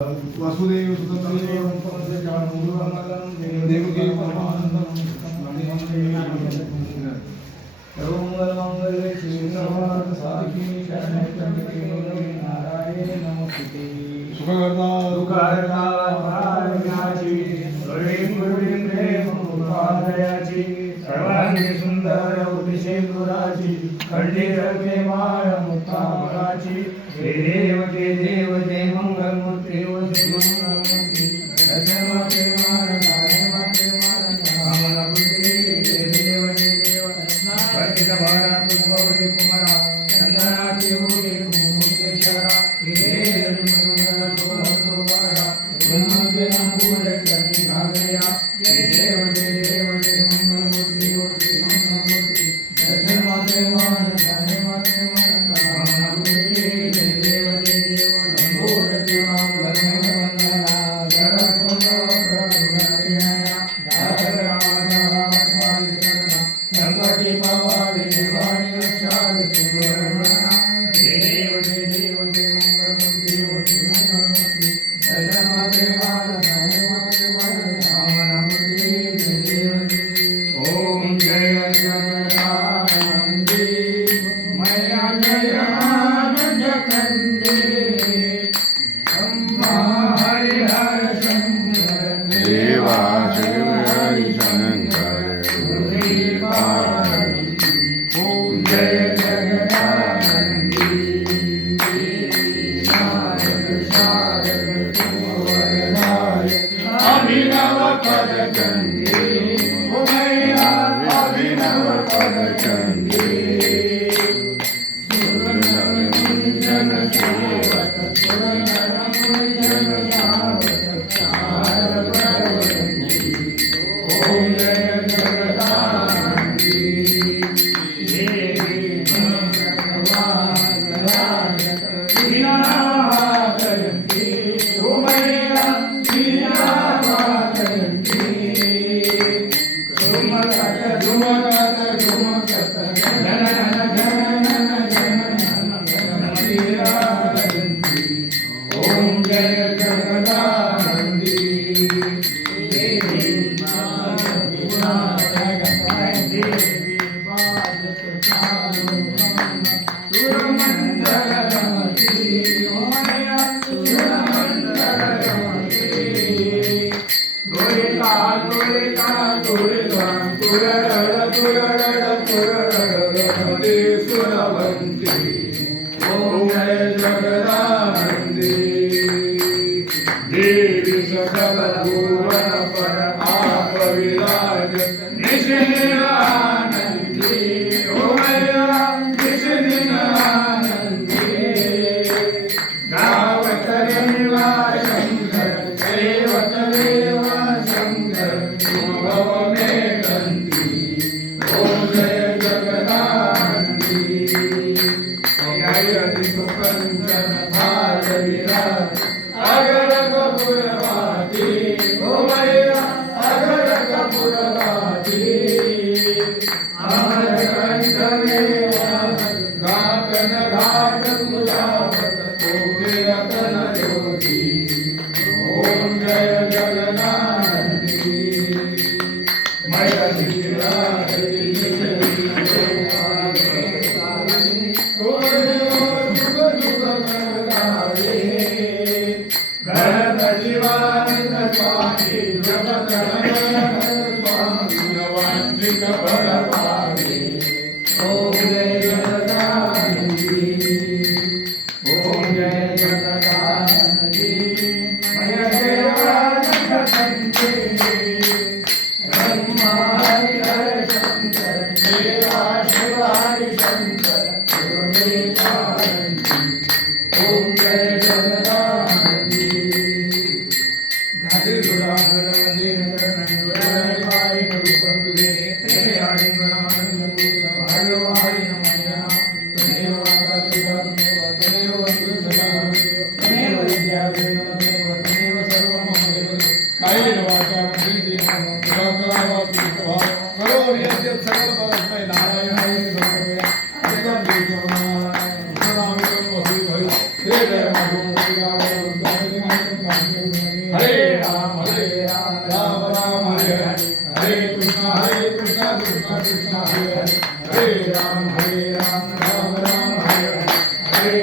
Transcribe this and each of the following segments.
वासुदेव सुतदेव देवकी परमानंदं सर्वमंगलमंगले श्रीनिवास साधिके शरणे त्र्यंबके गौरी नारायणे नमोस्तुते सुखकर्ता दुःखहर्ता परायणाची गुरुवीं प्रेम उपादयाची सर्वांगी सुंदर उदिशेंदुराची कंठीरके माळ मुक्तामराची हे देव जय मंगलमूर्ती व मंगलमूर्ती दशमाते मारणारे माते मारणारा बुद्धी हे देव कर्तिक भारात गौरी कुमारा चंदनाची उडे कुमुकेश्वरा हे देव मंगल शोभतो वारा ब्रह्मके नामपूर कटी घागया हे देव मंगलमूर्ती व मंगलमूर्ती दशमाते मारणारे माते मारणारा बुद्धी हे देव हरे राम राम राम हरे हरे हरे कृष्णा कृष्णा कृष्णा हरे हरे हरे राम राम राम हरे हरे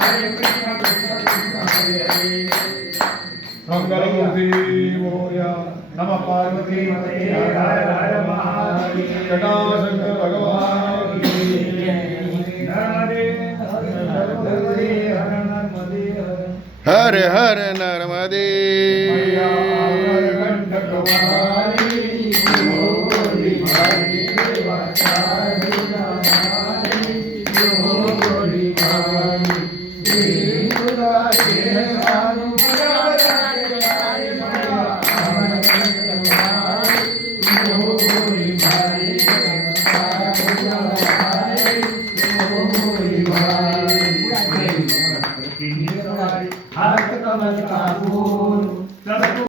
हरे कृष्णा कृष्णा कृष्णा हरे हरे मंगलमूर्तिमोया नमः पार्वती मते हर हर महादेव जटाशंकर भगवान की जय नर्मदे हर हर नर्मदे मैया कंटक वाली गोरी वाली देवाचारी